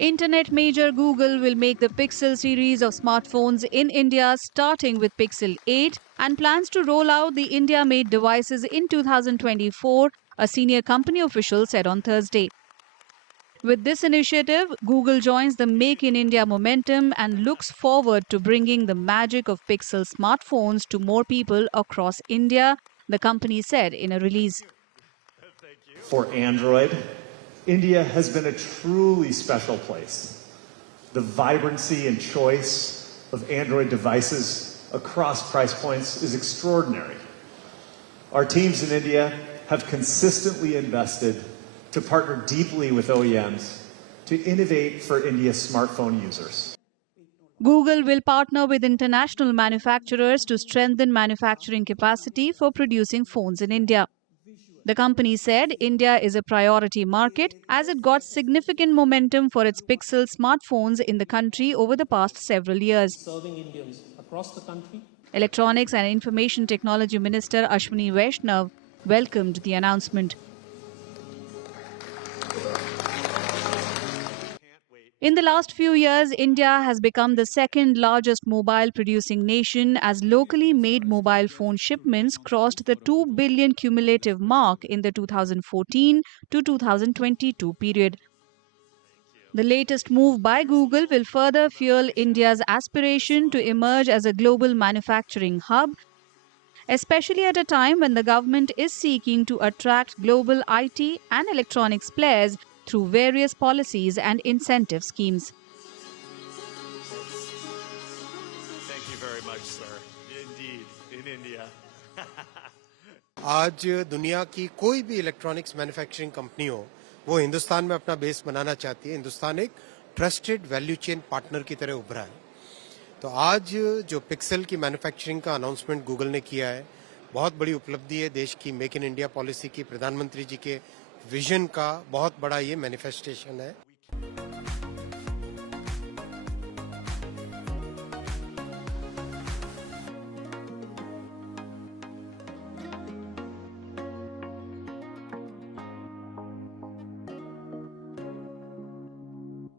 Internet major Google will make the Pixel series of smartphones in India starting with Pixel 8 and plans to roll out the India-made devices in 2024, a senior company official said on Thursday. With this initiative, Google joins the Make in India momentum and looks forward to bringing the magic of Pixel smartphones to more people across India, the company said in a release. For Android, India has been a truly special place. The vibrancy and choice of Android devices across price points is extraordinary. Our teams in India have consistently invested to partner deeply with OEMs to innovate for India's smartphone users. Google will partner with international manufacturers to strengthen manufacturing capacity for producing phones in India. The company said India is a priority market as it got significant momentum for its Pixel smartphones in the country over the past several years. Serving Indians across the country. Electronics and Information Technology Minister Ashwini Vaishnav welcomed the announcement. In the last few years, India has become the second largest mobile producing nation as locally made mobile phone shipments crossed the 2 billion cumulative mark in the 2014 to 2022 period. The latest move by Google will further fuel India's aspiration to emerge as a global manufacturing hub, especially at a time when the government is seeking to attract global IT and electronics players through various policies and incentive schemes. Thank you very much, sir. Indeed, in India. आज दुनिया की कोई भी electronics manufacturing company हो वो हिंदुस्तान में अपना base बनाना चाहती है। हिंदुस्तान एक ट्रस्टेड वैल्यू चेन पार्टनर की तरह उभरा है। तो आज जो पिक्सल की मैन्युफैक्चरिंग का अनाउंसमेंट गूगल ने किया है बहुत बड़ी उपलब्धि है। देश की मेक इन इंडिया पॉलिसी की, प्रधानमंत्री जी के विजन का बहुत बड़ा ये मैनिफेस्टेशन है।